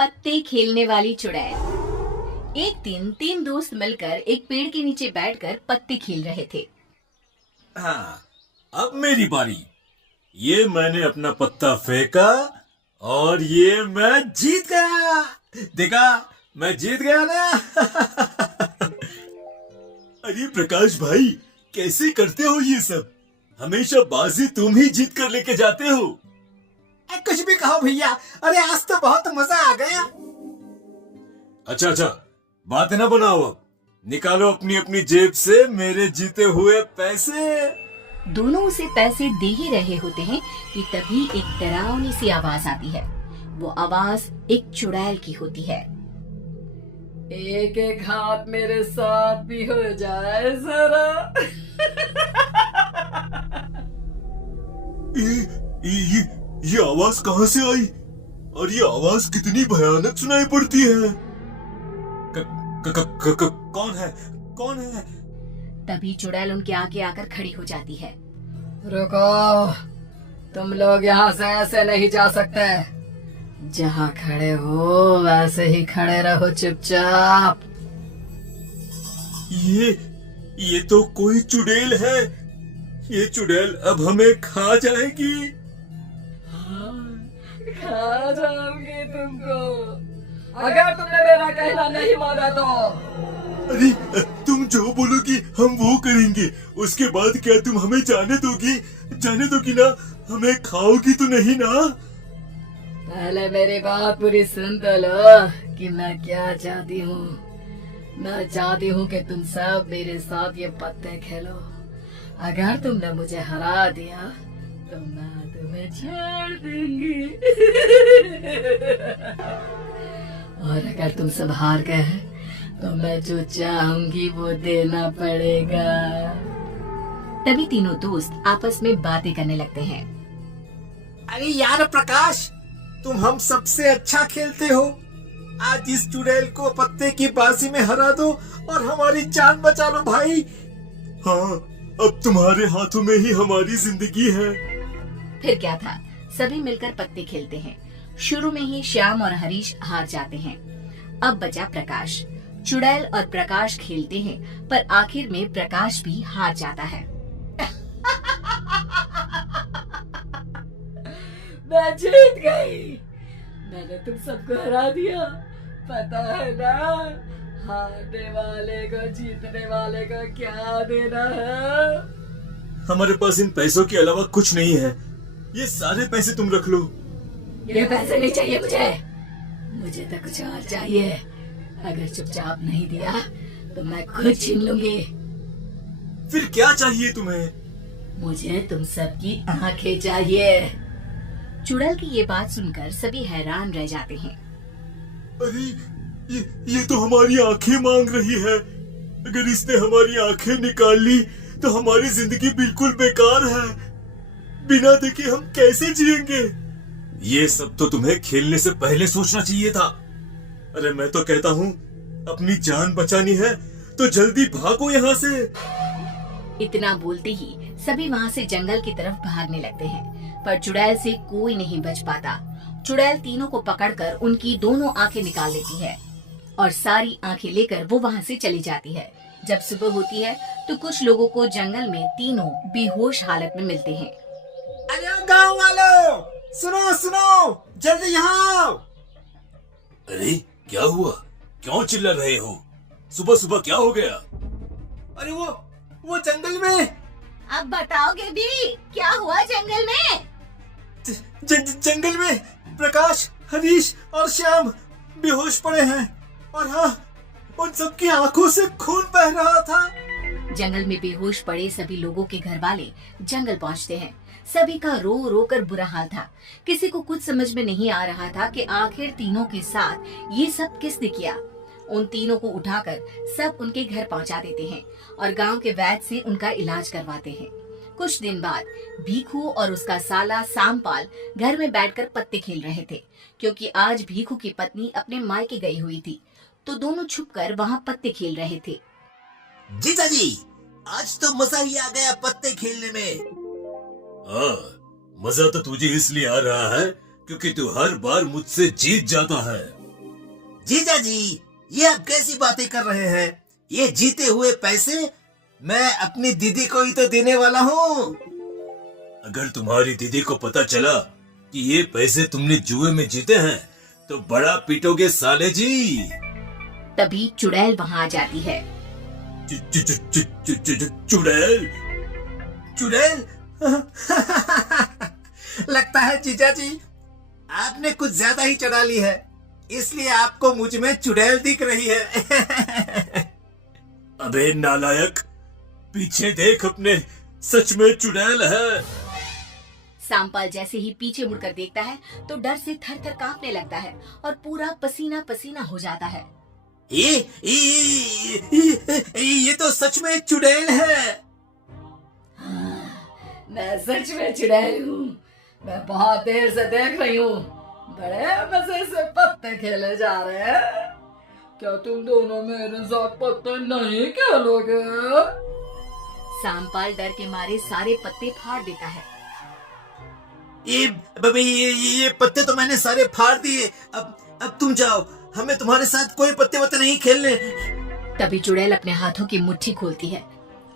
पत्ते खेलने वाली चुड़ैल। एक दिन तीन दोस्त मिलकर एक पेड़ के नीचे बैठकर पत्ते खेल रहे थे। हाँ, अब मेरी बारी। ये मैंने अपना पत्ता फेंका और ये मैं जीत गया। देखा, मैं जीत गया ना। अरे प्रकाश भाई, कैसे करते हो ये सब? हमेशा बाजी तुम ही जीत कर लेके जाते हो। कुछ भी कहो भैया, अरे आज तो बहुत मजा आ गया। अच्छा, बात ना बनाओ, अब निकालो अपनी अपनी जेब से मेरे जीते हुए पैसे। दोनों उसे पैसे दे ही रहे होते हैं कि तभी एक डरावनी सी आवाज आती है। वो आवाज एक चुड़ैल की होती है। एक एक हाथ मेरे साथ भी हो जाए जरा। ये आवाज कहाँ से आई? और ये आवाज कितनी भयानक सुनाई पड़ती है? कौन है? कौन है? तभी चुड़ैल उनके आगे आकर खड़ी हो जाती है। रुको, तुम लोग यहाँ से ऐसे नहीं जा सकते। जहाँ खड़े हो वैसे ही खड़े रहो चुपचाप। ये तो कोई चुड़ैल है। ये चुड़ैल अब हमें खा जाएगी। खा जाऊंगी तुमको अगर तुमने मेरा कहना नहीं माना तो। अरे तुम जो बोलोगी हम वो करेंगे। उसके बाद क्या तुम हमें जाने दोगी? जाने दोगी ना? हमें खाओगी तो नहीं ना? पहले मेरी बात पूरी सुन तो लो कि मैं क्या चाहती हूँ। मैं चाहती हूँ कि तुम सब मेरे साथ ये पत्ते खेलो। अगर तुमने मुझे हरा दिया तो मैं तुम्हें छोड़ दूंगी। और अगर तुम सब हार गए तो मैं जो चाहूंगी वो देना पड़ेगा। तभी तीनों दोस्त आपस में बातें करने लगते हैं। अरे यार प्रकाश, तुम हम सबसे अच्छा खेलते हो। आज इस चुड़ैल को पत्ते की बाजी में हरा दो और हमारी जान बचा लो भाई। हाँ, अब तुम्हारे हाथों में ही हमारी जिंदगी है। फिर क्या था, सभी मिलकर पत्ते खेलते हैं। शुरू में ही श्याम और हरीश हार जाते हैं। अब बचा प्रकाश। चुड़ैल और प्रकाश खेलते हैं, पर आखिर में प्रकाश भी हार जाता है। मैं जीत गई। मैंने तुम सबको हरा दिया। पता है ना, हारने वाले को जीतने वाले को क्या देना है? हमारे पास इन पैसों के अलावा कुछ नहीं है। ये सारे पैसे तुम रख लो। ये पैसे नहीं चाहिए मुझे तो कुछ और चाहिए। अगर चुपचाप नहीं दिया तो मैं खुद छीन लूंगी। फिर क्या चाहिए तुम्हें? मुझे तुम सबकी आंखें चाहिए। चुड़ैल की ये बात सुनकर सभी हैरान रह जाते हैं। अरे ये तो हमारी आंखें मांग रही है। अगर इसने हमारी आंखें निकाल ली तो हमारी जिंदगी बिल्कुल बेकार है। बिना देखे हम कैसे जिएंगे? ये सब तो तुम्हें खेलने से पहले सोचना चाहिए था। अरे मैं तो कहता हूँ, अपनी जान बचानी है तो जल्दी भागो यहाँ से। इतना बोलते ही सभी वहाँ से जंगल की तरफ भागने लगते हैं, पर चुड़ैल से कोई नहीं बच पाता। चुड़ैल तीनों को पकड़कर उनकी दोनों आंखें निकाल लेती है और सारी आंखें लेकर वो वहाँ से चली जाती है। जब सुबह होती है तो कुछ लोगों को जंगल में तीनों बेहोश हालत में मिलते हैं। अरे गांव वालों, सुनो, जल्दी यहाँ आओ। अरे क्या हुआ? क्यों चिल्ला रहे हो? सुबह सुबह क्या हो गया? अरे वो जंगल में। अब बताओगे भी क्या हुआ जंगल में? जंगल में प्रकाश, हरीश और श्याम बेहोश पड़े हैं। और हाँ, उन सबकी आंखों से खून बह रहा था। जंगल में बेहोश पड़े सभी लोगों के घर वाले जंगल पहुंचते हैं। सभी का रो रो कर बुरा हाल था। किसी को कुछ समझ में नहीं आ रहा था कि आखिर तीनों के साथ ये सब किसने किया। उन तीनों को उठाकर सब उनके घर पहुंचा देते हैं और गांव के वैद्य से उनका इलाज करवाते हैं। कुछ दिन बाद भीखू और उसका साला सामपाल घर में बैठकर पत्ते खेल रहे थे, क्योंकि आज भीखू की पत्नी अपने मायके गई हुई थी, तो दोनों छुपकर वहां पत्ते खेल रहे थे। जीजा जी, आज तो मजा ही आ गया पत्ते खेलने में। हाँ, मजा तो तुझे इसलिए आ रहा है क्योंकि तू हर बार मुझसे जीत जाता है। जीजा जी, ये आप कैसी बातें कर रहे हैं? ये जीते हुए पैसे मैं अपनी दीदी को ही तो देने वाला हूँ। अगर तुम्हारी दीदी को पता चला कि ये पैसे तुमने जुए में जीते हैं तो बड़ा पीटोगे साले जी। तभी चुड़ैल वहां आ जाती है। चुड़ैल, चुड़ैल लगता है जीजा जी आपने कुछ ज्यादा ही चढ़ा ली है, इसलिए आपको मुझ में चुड़ैल दिख रही है। अबे नालायक, पीछे देख अपने, सच में चुड़ैल है। सांपाल जैसे ही पीछे मुड़कर देखता है तो डर से थर थर कांपने लगता है और पूरा पसीना पसीना हो जाता है। ये तो सच में चुड़ैल है। मैं सच में चुड़ैल हूँ। मैं बहुत देर से देख रही हूँ, बड़े मजे से पत्ते खेले जा रहे हैं। क्या तुम दोनों मेरे साथ पत्ते नहीं खेलोगे? सांपाल डर के मारे सारे पत्ते फाड़ देता है। ये पत्ते तो मैंने सारे फाड़ दिए। अब तुम जाओ, हमें तुम्हारे साथ कोई पत्ते वत्ते नहीं खेलने। तभी चुड़ैल अपने हाथों की मुट्ठी खोलती है।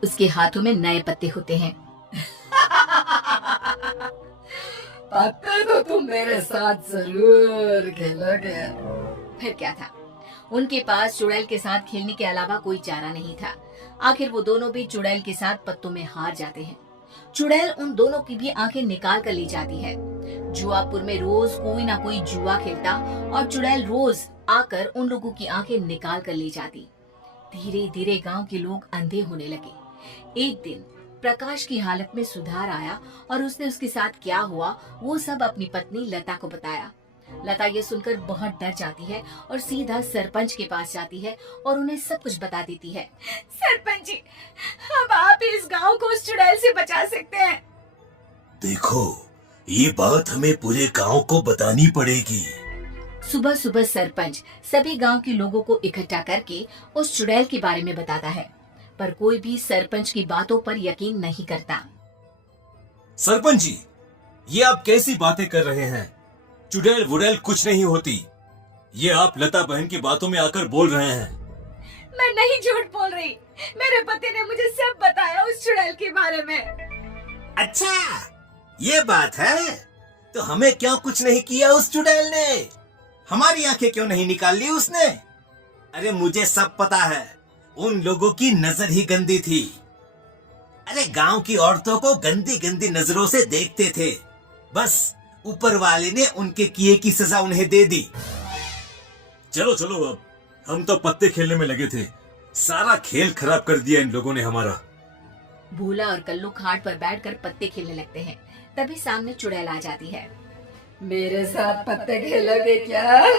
उसके हाथों में नए पत्ते होते हैं। पत्ते तो तुम मेरे साथ जरूर खेलोगे। फिर क्या था, उनके पास चुड़ैल के साथ खेलने के अलावा कोई चारा नहीं था। आखिर वो दोनों भी चुड़ैल के साथ पत्तों में हार जाते हैं। चुड़ैल उन दोनों की भी आंखें निकाल कर ले जाती है। जुआपुर में रोज कोई ना कोई जुआ खेलता और चुड़ैल रोज आकर उन लोगों की आंखें निकाल कर ले जाती। धीरे धीरे गांव के लोग अंधे होने लगे। एक दिन प्रकाश की हालत में सुधार आया और उसने उसके साथ क्या हुआ वो सब अपनी पत्नी लता को बताया। लता ये सुनकर बहुत डर जाती है और सीधा सरपंच के पास जाती है और उन्हें सब कुछ बता देती है। सरपंच जी, अब आप इस गांव को उस चुड़ैल से बचा सकते हैं। देखो, ये बात हमें पूरे गांव को बतानी पड़ेगी। सुबह सुबह सरपंच सभी गांव के लोगों को इकट्ठा करके उस चुड़ैल के बारे में बताता है, पर कोई भी सरपंच की बातों पर यकीन नहीं करता। सरपंच जी, ये आप कैसी बातें कर रहे हैं? चुड़ैल वुड़ैल कुछ नहीं होती। ये आप लता बहन की बातों में आकर बोल रहे हैं। मैं नहीं झूठ बोल रही, मेरे पति ने मुझे सब बताया उस चुड़ैल के बारे में। अच्छा, ये बात है, तो हमें क्यों कुछ नहीं किया उस चुड़ैल ने? हमारी आंखें क्यों नहीं निकाल ली उसने? अरे मुझे सब पता है, उन लोगों की नजर ही गंदी थी। अरे गांव की औरतों को गंदी गंदी नजरों से देखते थे, बस ऊपर वाले ने उनके किए की सजा उन्हें दे दी। चलो चलो, अब हम तो पत्ते खेलने में लगे थे। सारा खेल खराब कर दिया इन लोगों ने हमारा। भूला और कल्लू खाट पर बैठकर पत्ते खेलने लगते हैं। तभी सामने चुड़ैल आ जाती है। मेरे साथ पत्ते खेलोगे क्या?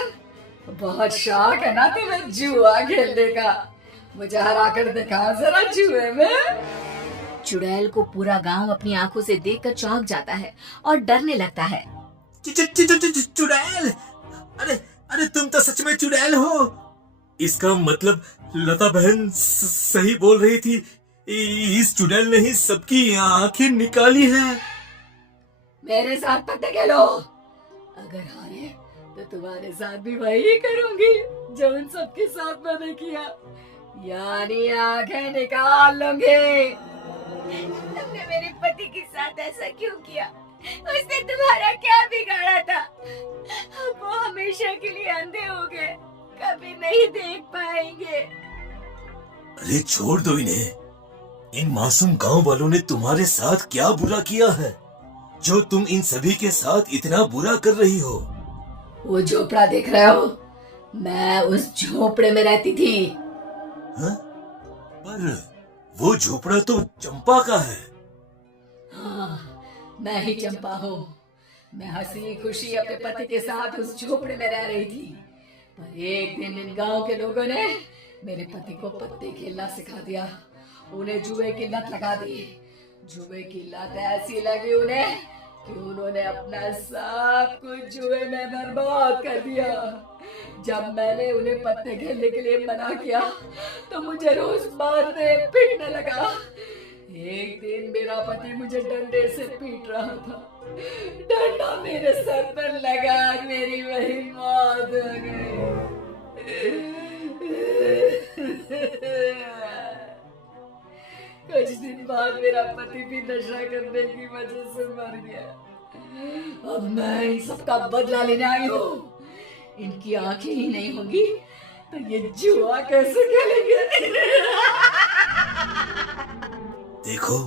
बहुत शौक है ना तुम्हें जुआ खेलने का? मुझे हरा कर दिखाओ जरा जुए में। चुड़ैल को पूरा गांव अपनी आंखों से देखकर चौंक जाता है और डरने लगता है। चुड़ैल? अरे तुम तो सच में चुड़ैल हो। इसका मतलब लता बहन सही बोल रही थी। इस चुड़ैल ने ही सबकी आंखें निकाली है। मेरे साथ पत्ते खेलो, अगर हारे तो तुम्हारे साथ भी वही करूंगी जो उन सबके साथ मैंने किया, यानी आंखें निकाल लूंगी। तुमने मेरे पति के साथ ऐसा क्यों किया? उसने तुम्हारा क्या बिगाड़ा था? अब वो हमेशा के लिए अंधे हो गए, कभी नहीं देख पाएंगे। अरे छोड़ दो इन्हें। इन मासूम गांव वालों ने तुम्हारे साथ क्या बुरा किया है जो तुम इन सभी के साथ इतना बुरा कर रही हो? वो झोपड़ा देख रहे हो? मैं उस झोपड़े में रहती थी। हाँ? पर वो झोपड़ा तो चंपा का है। हाँ, मैं ही चंपा हूँ। मैं हंसी खुशी अपने पति के साथ उस झोपड़े में रह रही थी, पर एक दिन इन गांव के लोगों ने मेरे पति को पत्ते खेलना सिखा दिया। उन्हें जुए की लत लगा दी। जुए की लत ऐसी लगी उन्हें कि उन्होंने अपना सब कुछ जुए में बर्बाद कर दिया। जब मैंने उन्हें पत्ते खेलने के लिए मना किया तो मुझे रोज मारने पीटने लगा। एक दिन मेरा पति मुझे डंडे से पीट रहा था। डंडा मेरे सर पर लगा, मेरी वही मौत हो गई। बाद मेरा पति भी नशा करने की वजह से मर गया। अब मैं इन सबका बदला लेने आई हूँ। इनकी आंखें ही नहीं होंगी तो ये जुआ कैसे खेलेंगे? देखो,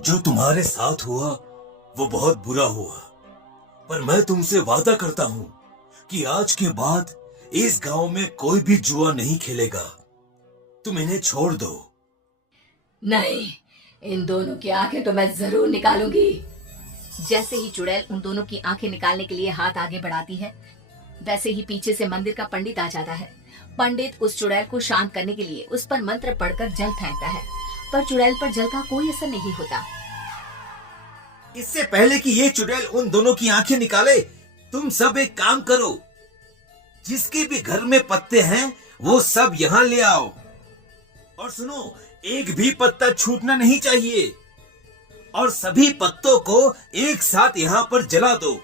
जो तुम्हारे साथ हुआ वो बहुत बुरा हुआ, पर मैं तुमसे वादा करता हूँ कि आज के बाद इस गांव में कोई भी जुआ नहीं खेलेगा। तुम इन्हें छोड़ दो। नहीं, इन दोनों की आंखें तो मैं जरूर निकालूंगी। जैसे ही चुड़ैल उन दोनों की आंखें निकालने के लिए हाथ आगे बढ़ाती है, वैसे ही पीछे से मंदिर का पंडित आ जाता है। पंडित उस चुड़ैल को शांत करने के लिए उस पर मंत्र पढ़कर जल फेंकता है, पर चुड़ैल पर जल का कोई असर नहीं होता। इससे पहले कि ये चुड़ैल उन दोनों की आंखें निकाले, तुम सब एक काम करो। जिसके भी घर में पत्ते हैं वो सब यहाँ ले आओ। और सुनो, एक भी पत्ता छूटना नहीं चाहिए। और सभी पत्तों को एक साथ यहाँ पर जला दो।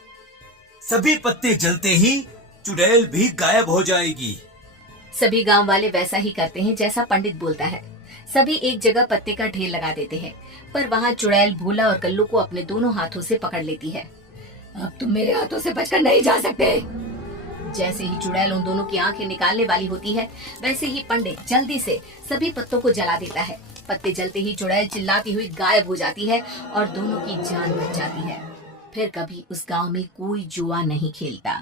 सभी पत्ते जलते ही चुड़ैल भी गायब हो जाएगी। सभी गांव वाले वैसा ही करते हैं जैसा पंडित बोलता है। सभी एक जगह पत्ते का ढेर लगा देते हैं, पर वहाँ चुड़ैल भोला और कल्लू को अपने दोनों हाथों से पकड़ लेती है। अब तुम मेरे हाथों से बचकर नहीं जा सकते। जैसे ही चुड़ैल उन दोनों की आंखें निकालने वाली होती है, वैसे ही पंडित जल्दी से सभी पत्तों को जला देता है। पत्ते जलते ही चुड़ैल चिल्लाती हुई गायब हो जाती है और दोनों की जान बच जाती है। फिर कभी उस गांव में कोई जुआ नहीं खेलता।